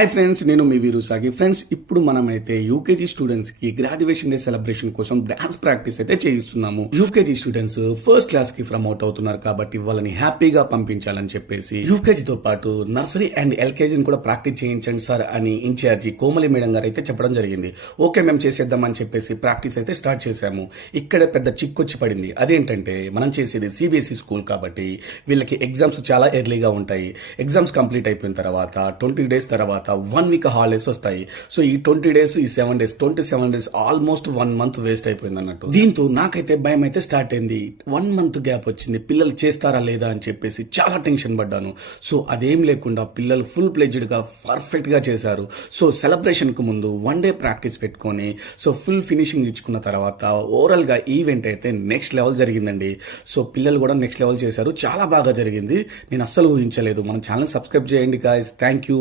Hi friends, నేను మీ వీరు సాగి. ఫ్రెండ్స్, ఇప్పుడు మనమైతే యూకేజీ స్టూడెంట్స్ కి గ్రాడ్యుయేషన్ డే సెలబ్రేషన్ కోసం డాన్స్ ప్రాక్టీస్ అయితే చేయిస్తున్నాము. యూకేజీ స్టూడెంట్స్ ఫస్ట్ క్లాస్ కి ప్రమోట్ అవుతున్నారు కాబట్టి వాళ్ళని హ్యాపీగా పంపించాలని చెప్పేసి యూకేజీతో పాటు నర్సరీ అండ్ ఎల్కేజీని కూడా ప్రాక్టీస్ చేయించండి సార్ అని ఇన్ఛార్జి కోమలి మేడం గారు అయితే చెప్పడం జరిగింది. ఓకే మేము చేసేద్దామని చెప్పేసి ప్రాక్టీస్ అయితే స్టార్ట్ చేశాము. ఇక్కడ పెద్ద చిక్కొచ్చి పడింది. అదేంటంటే మనం చేసేది సిబిఎస్ఈ స్కూల్ కాబట్టి వీళ్ళకి ఎగ్జామ్స్ చాలా ఎర్లీగా ఉంటాయి. ఎగ్జామ్స్ కంప్లీట్ అయిపోయిన తర్వాత 20 days తర్వాత 1 week హాలిడేస్ వస్తాయి. సో ఈ 20 days, ఈ 7 days, 27 days almost 1 month waste అయిపోయింది అన్నట్టు. దీంతో నాకైతే భయం అయితే స్టార్ట్ అయింది. 1 month గ్యాప్ వచ్చింది, పిల్లలు చేస్తారా లేదా అని చెప్పేసి చాలా టెన్షన్ పడ్డాను. సో అదేం లేకుండా పిల్లలు ఫుల్ ప్లెడ్జ్డ్ గా పర్ఫెక్ట్ గా చేశారు. సో సెలబ్రేషన్ కు ముందు 1 day ప్రాక్టీస్ పెట్టుకొని సో ఫుల్ ఫినిషింగ్ ఇచ్చుకున్న తర్వాత ఓవరాల్ గా ఈవెంట్ అయితే నెక్స్ట్ లెవెల్ జరిగిందండి. సో పిల్లలు కూడా నెక్స్ట్ లెవెల్ చేశారు. చాలా బాగా జరిగింది. నేను అస్సలు ఊహించలేదు. మన ఛానల్ సబ్స్క్రైబ్ చేయండి గాయ్స్. Thank you.